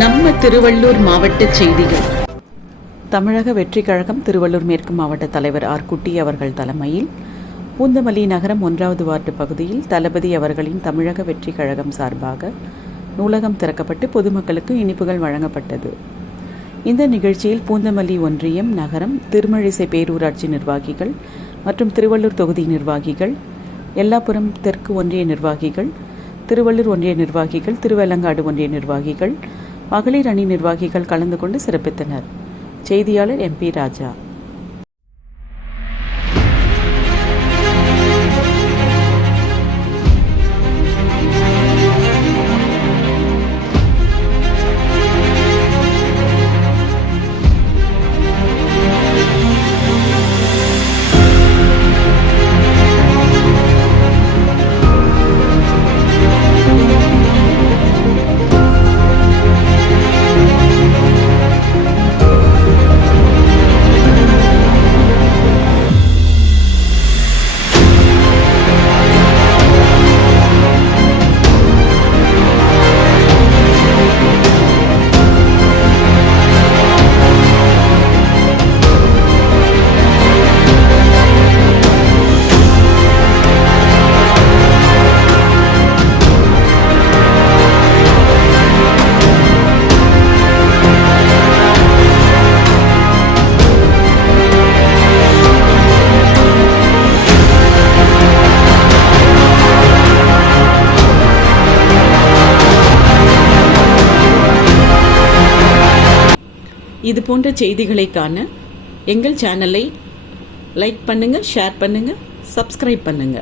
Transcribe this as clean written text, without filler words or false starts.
நம்ம திருவள்ளூர் மாவட்ட செய்திகள். தமிழக வெற்றிக் கழகம் திருவள்ளூர் மேற்கு மாவட்ட தலைவர் ஆர் குட்டி அவர்கள் தலைமையில் பூந்தமல்லி நகரம் 1வது வார்டு பகுதியில் தளபதி அவர்களின் தமிழக வெற்றிக் கழகம் சார்பாக நூலகம் திறக்கப்பட்டு பொதுமக்களுக்கு இனிப்புகள் வழங்கப்பட்டது. இந்த நிகழ்ச்சியில் பூந்தமல்லி ஒன்றியம், நகரம், திருமழிசை பேரூராட்சி நிர்வாகிகள் மற்றும் திருவள்ளூர் தொகுதி நிர்வாகிகள், எல்லாப்புரம் தெற்கு ஒன்றிய நிர்வாகிகள், திருவள்ளூர் ஒன்றிய நிர்வாகிகள், திருவெல்லங்காடு ஒன்றிய நிர்வாகிகள், மகளிர் அணி நிர்வாகிகள் கலந்து கொண்டு சிறப்பித்தனர். செய்தியாளர் MP ராஜா. இது போன்ற செய்திகளை காண எங்கள் சேனலை லைக் பண்ணுங்க, ஷேர் பண்ணுங்க, சப்ஸ்கிரைப் பண்ணுங்க.